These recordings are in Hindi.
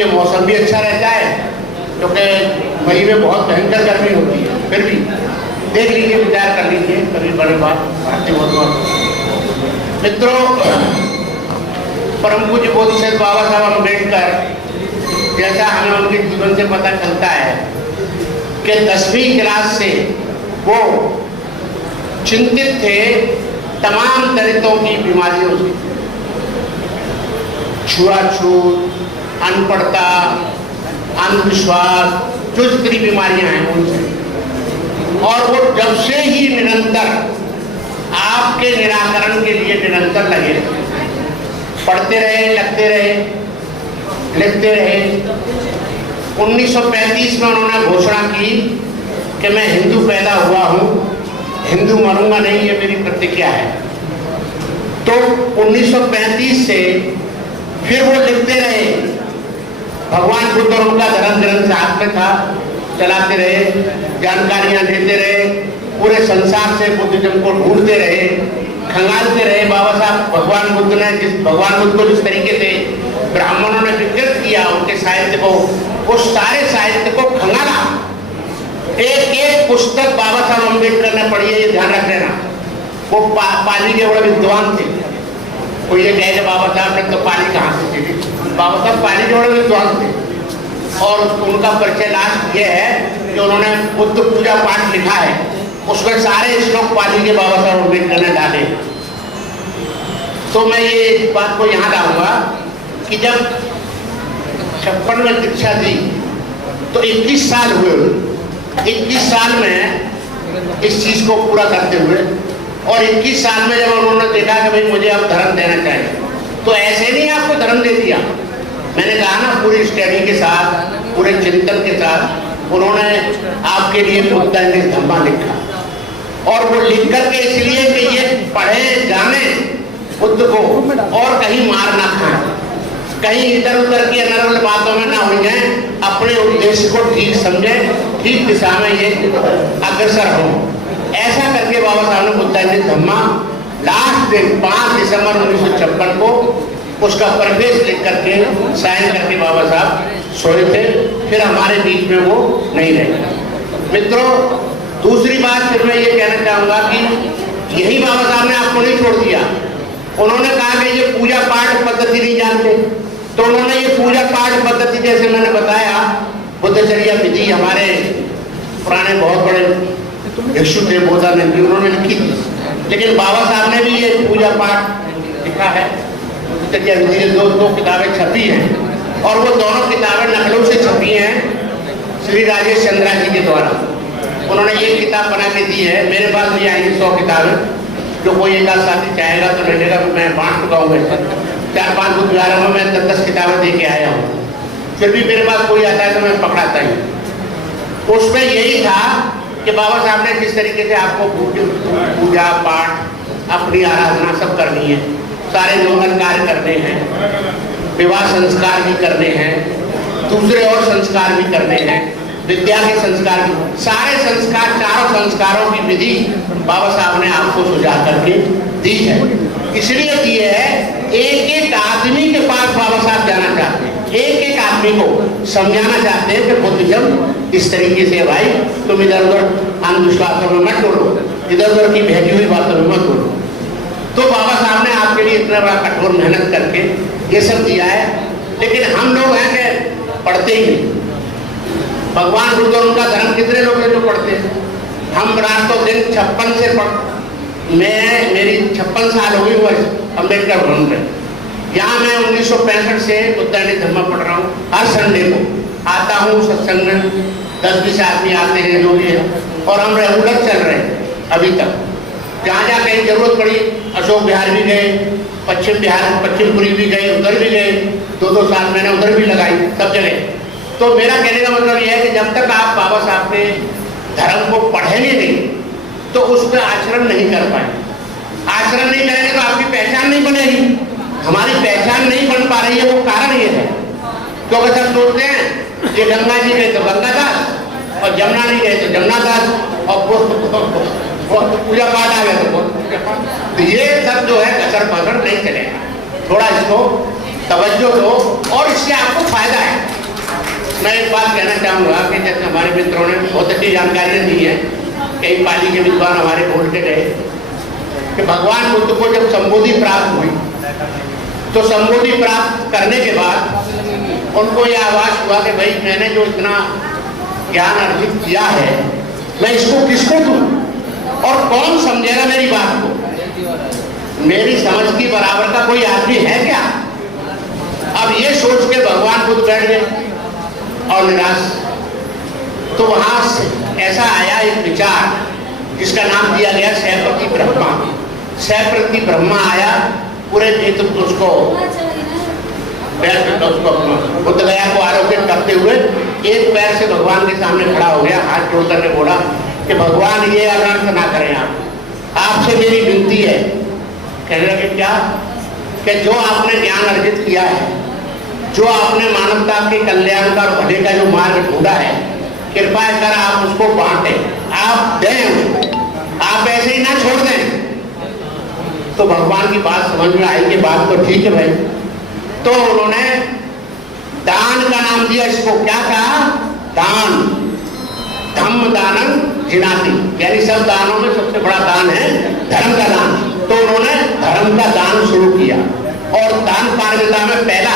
ये मौसम भी अच्छा रहता है, क्योंकि मई में बहुत भयंकर गर्मी होती है। फिर भी देख लीजिए, विचार कर लीजिए, कभी बड़े बात भारतीय बहुत। मित्रों, परम पूज्य बोधिसत्व बाबा साहब अम्बेडकर, जैसा हमें उनके जीवन से पता चलता है कि 10वीं क्लास से वो चिंतित थे तमाम दलितों की बीमारियों से, छुआछूत, अनपढ़ता, अंधविश्वास, जो जितनी बीमारियां हैं उनसे। और वो जब से ही निरंतर आपके निराकरण के लिए निरंतर लगे, पढ़ते रहे, लगते रहे, लिखते रहे। 1935 में उन्होंने घोषणा की कि मैं हिंदू पैदा हुआ हूं, हिंदू मरूंगा नहीं, ये मेरी प्रतिज्ञा है। तो 1935 से फिर वो लिखते रहे, भगवान बुद्ध और उनका धर्म ग्रंथ साथ में था, चलाते रहे, जानकारियां देते रहे, पूरे संसार से बुद्धिज्म को ढूंढते रहे, खंगालते रहे। बाबा साहब भगवान बुद्ध को जिस तरीके से ब्राह्मणों ने विकृत किया उनके साहित्य को, वो सारे साहित्य को खंगाला। एक एक पुस्तक बाबा साहब अम्बेडकर ने पढ़ी है, ये ध्यान रख लेना। वो पाली के बड़े विद्वान थे। कोई ये कहे कि बाबा साहब ने तो पाली कहाँ से सीखी? बाबा साहब पाली के बड़े विद्वान थे। और उनका परिचय लास्ट ये है कि उन्होंने बुद्ध पूजा पाठ लिखा है, उसमें सारे श्लोक पाली के बाबा साहब अम्बेडकर ने डाले। तो मैं ये इस बात को यहाँ लाऊंगा कि जब 56 में दीक्षा दी तो 21 साल हुए। 21 साल में इस चीज को पूरा करते हुए, और 21 साल में जब उन्होंने देखा कि भाई मुझे अब धर्म देना चाहिए, तो ऐसे नहीं आपको धर्म दे दिया। मैंने कहा ना, पूरी स्टडी के साथ, पूरे चिंतन के साथ उन्होंने आपके लिए बुद्धांजलि धम्मा लिखा। और वो लिख करके इसलिए कि ये पढ़े जाने बुद्ध को और कहीं मार ना खाएं, कहीं इधर उधर की अनर्गल बातों में ना हो जाए, अपने उद्देश्य को ठीक समझे, ठीक दिशा में ये अग्रसर हो। ऐसा करके बाबा साहब ने बुद्धांजलि धम्मा लास्ट दिन 5 दिसंबर 1956 को उसका प्रवेश लिख करके साइन करके बाबा साहब सोए थे। फिर हमारे बीच में वो नहीं रहे। मित्रों, दूसरी बात फिर मैं ये कहना चाहूंगा कि यही बाबा साहब ने आपको नहीं छोड़ दिया। उन्होंने कहा कि ये पूजा पाठ पद्धति नहीं जानते, तो उन्होंने ये पूजा पाठ पद्धति, जैसे मैंने बताया, बुद्धचर्या विधि हमारे पुराने बहुत बड़े भिक्षु थे बोधानंद जी, उन्होंने लिखी थी। लेकिन बाबा साहब ने भी ये पूजा पाठ लिखा है। बुद्धचर्या विधि दो किताबें छपी हैं, और वो दोनों किताबें नकलों से छपी हैं श्री राजेश चंद्रा जी के द्वारा। उन्होंने ये किताब बना के दी है। मेरे पास भी आएंगी 100 किताबें, जो कोई एक आध साथी चाहेगा तो ले लेगा, मैं बांट चुका हूँ। 4-5 गुरुद्वारों में मैं 10 किताबें दे के आया हूँ। फिर भी मेरे पास कोई आता है तो मैं पकड़ाता ही। उसमें यही था कि बाबा साहब ने जिस तरीके से आपको पूजा पाठ, अपनी आराधना सब करनी है, सारे लोगन कार्य करने हैं, विवाह संस्कार भी करने हैं, दूसरे और संस्कार भी करने हैं, विद्या के संस्कार भी, सारे संस्कार, चारों संस्कारों की विधि बाबा साहब ने आपको सुझा करके दी है। इसलिए दी है, एक एक आदमी के पास बाबा साहब जाना चाहते हैं, एक एक आदमी को समझाना चाहते हैं कि बुद्धिज्म इस तरीके से, भाई तुम इधर उधर अंधविश्वासों में मत डरो, इधर उधर की बहकी हुई बातों में मत डरो। तो बाबा साहब ने आपके लिए इतना बड़ा कठोर मेहनत करके ये सब दिया है। लेकिन हम लोग हैं कि पढ़ते ही नहीं। भगवान बुद्ध और उनका धर्म कितने लोग हैं जो पढ़ते हैं? हम रातों दिन 56 से मेरी 56 साल हो गई हुआ अम्बेडकर भवन में। यहाँ मैं 1965 से बुद्धांजलि धम्मा पढ़ रहा हूँ। हर संडे को आता हूँ सत्संग में, 10-20 आदमी आते हैं जो भी है, और हम रेगुलर चल रहे हैं अभी तक। जहाँ जहाँ कहीं जरूरत पड़ी, अशोक बिहार भी गए, पश्चिमपुरी भी गए, उधर भी गए, 2-2 साल मैंने उधर भी लगाई, सब जगह। तो मेरा कहने का मतलब यह है कि जब तक आप बाबा साहब के धर्म को पढ़ेंगे नहीं, तो उस पर आचरण नहीं कर पाएंगे। आचरण नहीं करेंगे तो आपकी पहचान नहीं बनेगी। हमारी पहचान नहीं बन पा रही है, वो कारण ये है क्योंकि सब सोचते हैं कि गंगा जी गए तो गंगादास, और जमुना नहीं गए तो जमुनादास, और पूजा पाठ आ गया तो ये सब जो है कसर पकड़ नहीं चलेगा। थोड़ा इसको तवज्जो दो और इससे आपको फायदा है। मैं एक बात कहना चाहूँगा कि जैसे हमारे मित्रों ने बहुत अच्छी जानकारियाँ दी हैं, कई पाली के विद्वान हमारे बोल के गए कि भगवान बुद्ध को जब संबोधि प्राप्त हुई तो संबोधि प्राप्त करने के बाद उनको यह आवाज हुआ कि भाई मैंने जो इतना ज्ञान अर्जित किया है मैं इसको किसको दूं और कौन समझेगा मेरी बात को, मेरी समझ की बराबर का कोई आदमी है क्या। अब ये सोच के भगवान बुद्ध बैठ गए और निराश। तो वहां से ऐसा आया एक विचार जिसका नाम दिया गया सैप्रति ब्रह्मा। सैप्रति ब्रह्मा आया, पूरे नेतृत्व उसको बुद्ध गया को आरोपित करते हुए एक पैर से भगवान के सामने खड़ा हो गया, हाथ जोड़ करके बोला कि भगवान ये अनर्थ ना करें, आपसे मेरी विनती है। कहने लगे क्या? कि जो आपने ज्ञान अर्जित किया है, जो आपने मानवता के कल्याण का और भले का जो मार्ग ढूंढा है, कृपा कर आप उसको बांटें, आप दें उसको, आप ऐसे ही ना छोड़ दें। तो भगवान की बात समझ में आई कि बात तो ठीक है भाई। तो उन्होंने दान का नाम दिया इसको, क्या कहा? दान। धम्म दानम जिनाति, यानी सब दानों में सबसे बड़ा दान है धर्म का दान। तो उन्होंने धर्म का दान शुरू किया और दान पारमिता में पहला,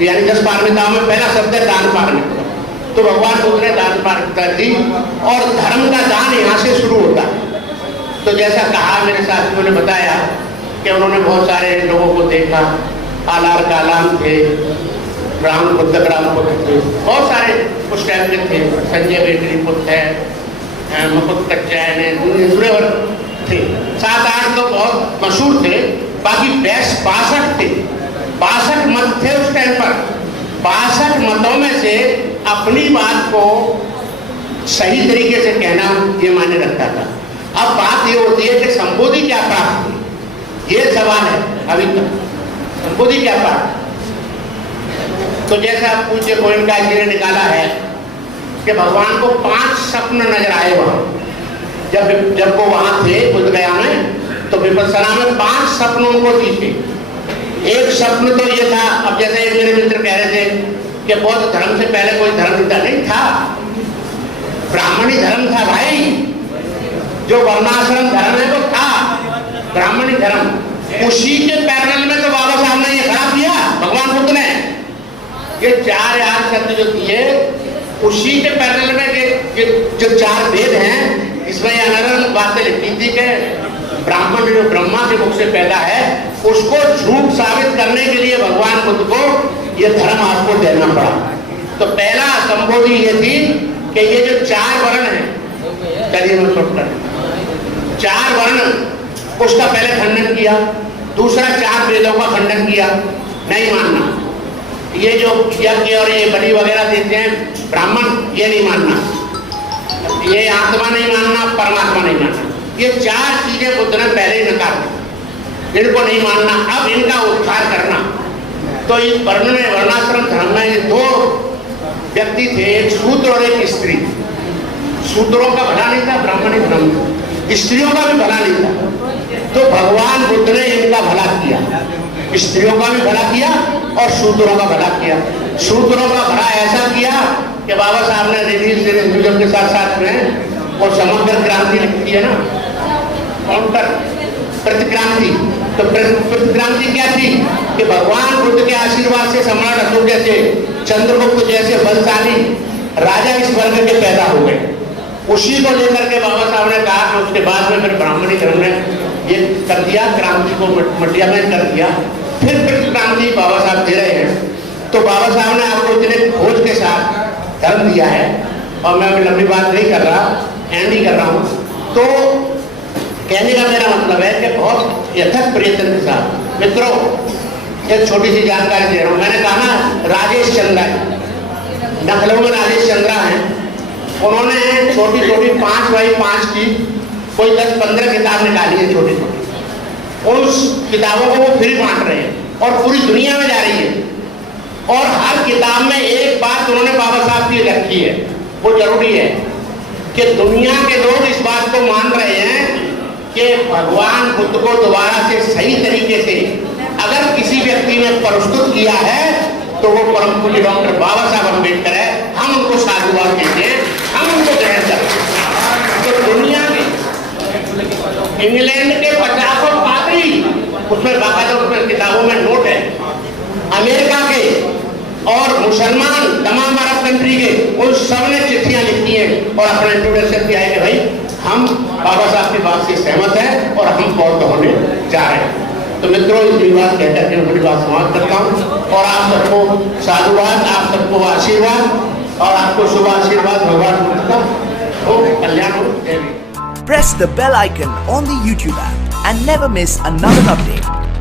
यानी 10 पारमिताओं में पहला शब्द है दान पारमिता। तो भगवान बुद्ध ने दान पारमिता दी और धर्म का दान यहाँ से शुरू होता है। तो जैसा कहा मेरे साथियों ने बताया कि उन्होंने बहुत सारे लोगों को देखा, आलार कालाम थे, ब्राह्मण बुद्ध ब्राह्मण बुद्ध थे, बहुत सारे उस टाइम के थे, संजय बेकरी बुद्ध है, मुकुट कच्चैन थे, 7-8 तो बहुत मशहूर थे, बाकी 62 थे, 62 मत थे उस टाइम पर। 62 मतों में से अपनी बात को सही तरीके से कहना ये मायने रखता था। अब बात ये होती है कि संबोधि क्या प्राप्त हुई, ये सवाल है अभी तक, संबोधि क्या प्राप्त। तो जैसा पूज्य गोयनका जी ने निकाला है कि भगवान को 5 स्वप्न नजर आए वहां, जब वो वहां थे बुद्ध गया में, तो विपस्सना में 5 स्वप्न उनको दिखे। एक स्वप्न तो ये था, अब जैसे एक मेरे मित्र कह रहे थे कि बौद्ध धर्म से पहले कोई धर्म नहीं था, ब्राह्मणी धर्म था भाई, जो वर्णाश्रम धर्म है वो था ब्राह्मणी धर्म। उसी के पैरेलल में तो बाबा साहब ने ये खड़ा किया, भगवान बुद्ध ने ये 4 यार शब्द जो दिए, उसी के पैरेलल में ये जो 4 वेद हैं, इसमें अनर्गल बातें लिखी थी कि ब्राह्मण जो ब्रह्मा के मुख से पैदा है, उसको झूठ साबित करने के लिए भगवान बुद्ध को ये धर्म आपको देना पड़ा। तो पहला संबोधि ये थी कि ये जो 4 वर्ण हैं, चलिए मैं छोड़ कर 4 वर्ण, उसका पहले खंडन किया, दूसरा 4 वेदों का खंडन किया, नहीं मानना। ये जो यज्ञ और ये बलि वगैरह देते हैं ब्राह्मण, ये नहीं मानना, ये आत्मा नहीं मानना, परमात्मा नहीं मानना, ये 4 चीजें बुद्ध ने पहले ही नकार दी, इनको नहीं मानना। अब इनका उद्धार करना। तो इस वर्णाश्रम धर्म में 2 व्यक्ति थे, एक शूद्र और एक स्त्री। शूद्रों का भला नहीं था ब्राह्मणी धर्म में, स्त्रियों का भी भला नहीं था। तो भगवान बुद्ध ने इनका भला किया, स्त्रियों का भी भला किया और शूद्रों का भला किया। शूद्रों का भला ऐसा किया कि बाबा साहब ने रिलीज के साथ साथ में वो समग्र क्रांति लिखी है ना, काउंटर प्रतिक्रांति। तो प्रतिक्रांति क्या थी कि भगवान बुद्ध के आशीर्वाद से सम्राट अशोक जैसे, चंद्रगुप्त जैसे बलशाली राजा इस वर्ग के पैदा हो गए। उसी को लेकर के बाबा साहब ने कहा कि उसके बाद में फिर ब्राह्मणी धर्म ने ये कर दिया, क्रांति को मटिया में कर दिया, फिर क्रांति बाबा साहब दे रहे हैं। तो बाबा साहब ने आपको इतने खोज के साथ धर्म दिया है, और मैं अभी लंबी बात नहीं कर रहा, एंड ही कर रहा हूँ। तो कहने का मेरा मतलब है कि बहुत यथक प्रयत्न के साथ मित्रों, एक छोटी सी जानकारी दे रहा हूँ। मैंने कहा ना राजेश चंद्रा, लखनऊ में राजेश चंद्रा हैं, उन्होंने छोटी छोटी 5x5 की कोई 10-15 किताब निकाली है छोटी छोटी। उस किताबों को वो फ्री बांट रहे हैं और पूरी दुनिया में जा रही है। और हर किताब में एक बात उन्होंने बाबा साहब की रखी है, वो जरूरी है कि दुनिया के लोग इस बात को मान रहे हैं कि भगवान बुद्ध को दोबारा से सही तरीके से अगर किसी व्यक्ति ने प्रस्तुत किया है तो वो परम पूज्य डॉक्टर बाबा साहब अम्बेडकर है। हम उनको साधुवाद देते हैं, हम उनको ग्रहण करते हैं। तो दुनिया में इंग्लैंड के 50 पादरी, उसमें बाकायदा उसमें किताबों में नोट है, अमेरिका के और मुसलमान तमाम अरब कंट्री के, उन सब ने चिट्ठियां लिखी हैं और अपना इंट्रोडक्शन दिया है कि भाई हम बाबा साहब की बात से सहमत हैं और हम बौद्ध होने जा रहे हैं। तो मित्रों, इतनी बात कहकर के अपनी बात समाप्त करता हूँ और आप सबको साधुवाद, आप सबको आशीर्वाद और आपको शुभ आशीर्वाद भगवान बुद्ध का हो, कल्याण हो। जय Hind. Press the bell icon on the YouTube app and never miss another update.